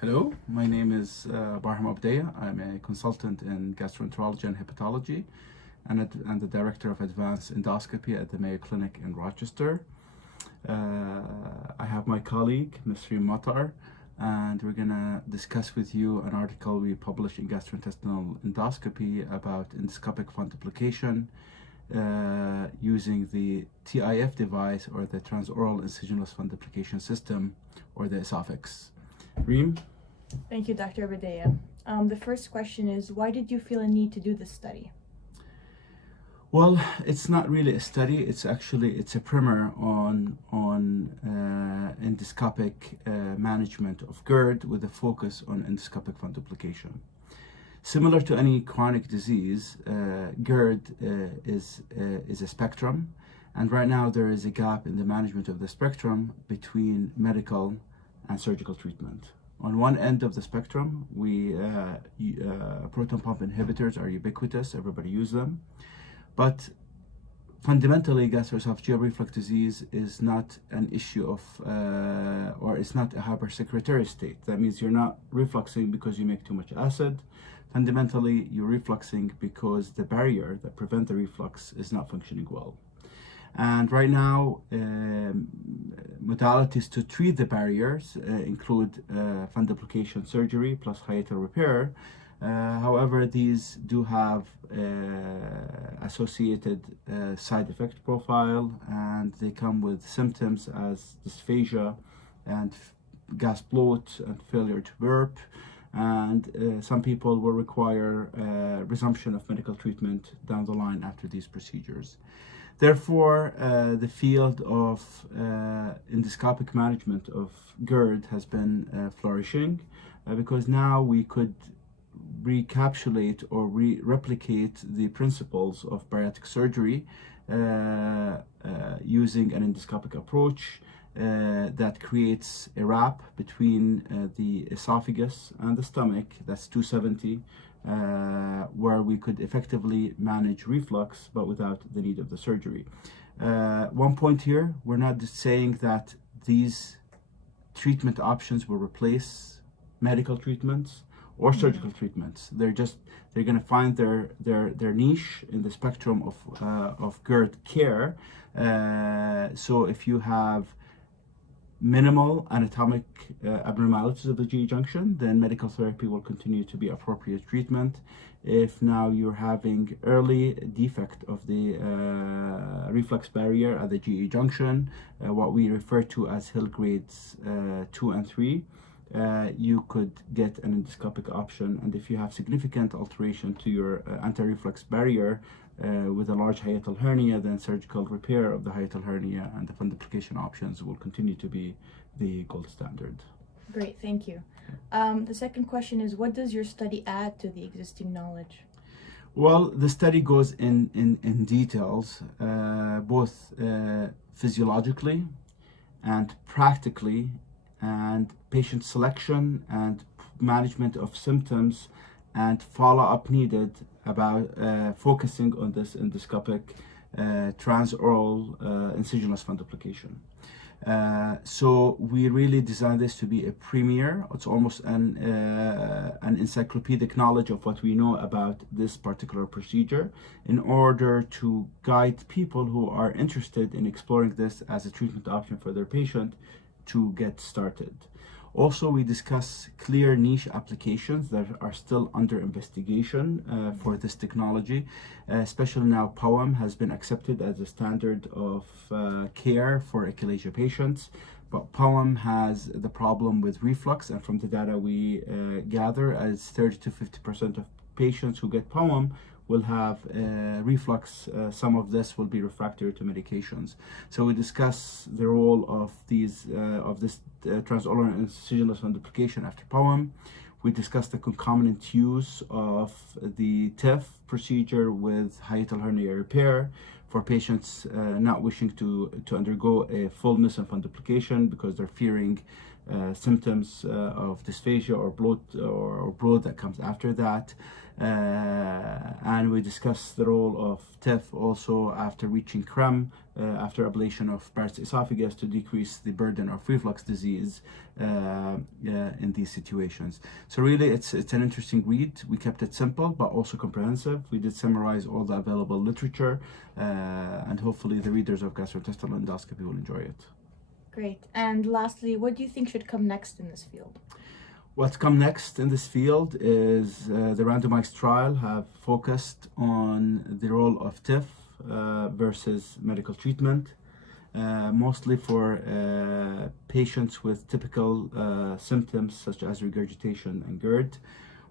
Hello, my name is Barham Abu Dayyeh. I'm a consultant in gastroenterology and hepatology and the director of advanced endoscopy at the Mayo Clinic in Rochester. I have my colleague, Ms. Reem Matar, and we're going to discuss with you an article we published in Gastrointestinal Endoscopy about endoscopic fundoplication using the TIF device, or the Transoral incisionless fundoplication system, or the esophagus. Reem? Thank you, Dr. Abu Dayyeh. The first question is, why did you feel a need to do this study? Well, it's not really a study. It's a primer on endoscopic management of GERD with a focus on endoscopic fundoplication. Similar to any chronic disease, GERD is a spectrum, and right now there is a gap in the management of the spectrum between medical and surgical treatment. On one end of the spectrum, proton pump inhibitors are ubiquitous, everybody uses them. But fundamentally, gastroesophageal reflux disease is not an issue of, or it's not a hypersecretory state. That means you're not refluxing because you make too much acid. Fundamentally, you're refluxing because the barrier that prevents the reflux is not functioning well. And right now, modalities to treat the barriers include fundoplication surgery plus hiatal repair. However, these do have associated side effect profile, and they come with symptoms as dysphagia and gas bloat and failure to burp. And some people will require resumption of medical treatment down the line after these procedures. Therefore, the field of endoscopic management of GERD has been flourishing because now we could recapitulate or replicate the principles of bariatric surgery using an endoscopic approach that creates a wrap between the esophagus and the stomach, that's 270, where we could effectively manage reflux but without the need of the surgery. One point here, we're not just saying that these treatment options will replace medical treatments or surgical treatments. They're going to find their niche in the spectrum of GERD care. So if you have minimal anatomic abnormalities of the GE junction, then medical therapy will continue to be appropriate treatment. If now you're having early defect of the reflux barrier at the GE junction, what we refer to as Hill grades 2 and 3, you could get an endoscopic option. And if you have significant alteration to your anti-reflux barrier with a large hiatal hernia, then surgical repair of the hiatal hernia and the fundoplication options will continue to be the gold standard. Great, thank you. The second question is, what does your study add to the existing knowledge? Well, the study goes in details, both physiologically and practically, and patient selection and management of symptoms and follow-up needed about focusing on this endoscopic transoral incisionless fundoplication. So we really designed this to be a premier. It's almost an encyclopedic knowledge of what we know about this particular procedure, in order to guide people who are interested in exploring this as a treatment option for their patient to get started. Also, we discuss clear niche applications that are still under investigation for this technology. Especially now, POEM has been accepted as a standard of care for achalasia patients. But POEM has the problem with reflux, and from the data we gather, as 30 to 50% of patients who get POEM will have reflux. Some of this will be refractory to medications. So we discuss the role of this transoral incisionless fundoplication after POEM. We discuss the concomitant use of the TIF procedure with hiatal hernia repair for patients not wishing to undergo a full Nissen fundoplication because they're fearing symptoms of dysphagia or bloat that comes after that. And we discussed the role of TIF also after reaching CREM, after ablation of Barrett's esophagus, to decrease the burden of reflux disease in these situations. So really it's an interesting read. We kept it simple but also comprehensive. We did summarize all the available literature, and hopefully the readers of gastrointestinal endoscopy will enjoy it. Great. And lastly, what do you think should come next in this field? What's come next in this field is the randomized trial have focused on the role of TIF versus medical treatment, mostly for patients with typical symptoms such as regurgitation and GERD.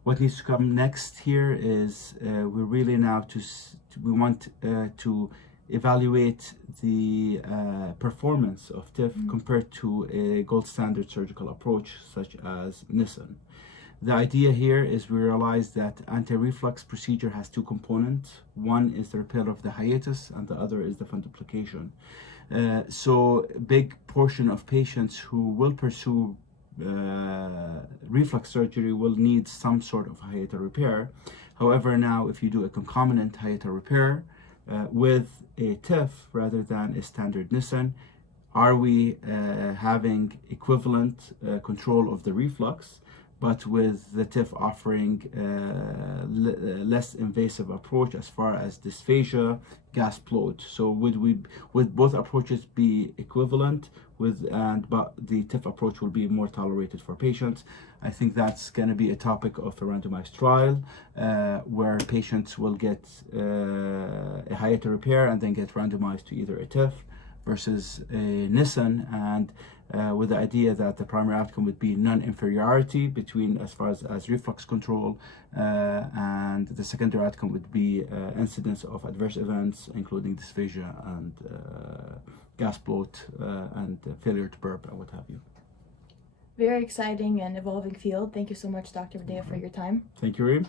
What needs to come next here is we really now we want to evaluate the performance of TIF compared to a gold standard surgical approach such as Nissen. The idea here is we realize that anti-reflux procedure has two components. One is the repair of the hiatus and the other is the fundoplication. So a big portion of patients who will pursue reflux surgery will need some sort of hiatal repair. However, now if you do a concomitant hiatal repair with a TIF rather than a standard Nissen, are we having equivalent control of the reflux, but with the TIF offering less invasive approach as far as dysphagia, gas bloat? So would both approaches be equivalent but the TIF approach will be more tolerated for patients? I think that's going to be a topic of a randomized trial where patients will get a hiatal repair and then get randomized to either a TIF versus a Nissen, and with the idea that the primary outcome would be non-inferiority between as far as reflux control, and the secondary outcome would be incidence of adverse events including dysphagia and gas bloat and failure to burp and what have you. Very exciting and evolving field. Thank you so much, Dr. Dayyeh, for your time. Thank you, Reem.